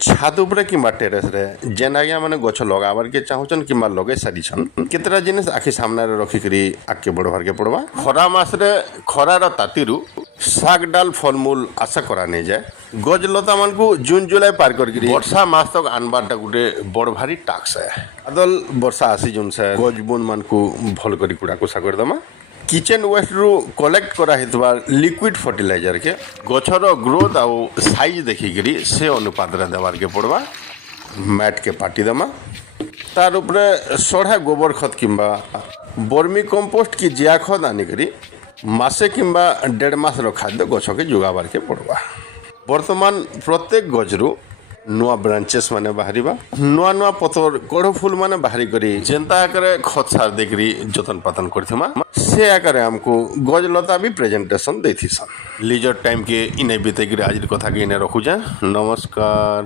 छात उपरे किंबा टेरेस रे जेन आज्ञा मैंने गछ लगाबार के चाहून कि लगे सारीछन केतटा जिनिस आखि सामने रखिकी आगे बढ़वार के पड़वा। खरा मास रे खरार तातीरु शाग डाल फलमूल आशा करा नहीं जाए। गजलता मान को जून जुलाई पार कर वर्षा मास तक आनबारटा गोटे बड़ भारी टाक्स है। बादल वर्षा आसी जुन से गज बुन मान को भल कर कुड़ा कुसा करदमा। किचन वेस्ट रु कलेक्ट करा हितबा लिक्विड फर्टिलाइजर के गछर ग्रोथ आउ साइज देखिकी से अनुपात रे देवार के पड़वा। मैट के पाटी दमा तार उपरे सढ़ा गोबर खत किंबा बर्मी कंपोस्ट की जिया खत आनिकरी मासे किंबा 1.5 मास खाद्य गछ के जोगाबार के पड़वा। वर्तमान प्रत्येक गजरू नुआ ब्रांचेस माने बाहरिबा नुआ नुआ पतर कड़ फूल माने बाहरी करी जेंता आकारे खत सार देकरी जतन पातन करथिमा से आकारे हमको गजलता भी प्रेजेंटेशन देथिसन। लीजर टाइम के इने बीते आज कथा के इने रखुजा। नमस्कार।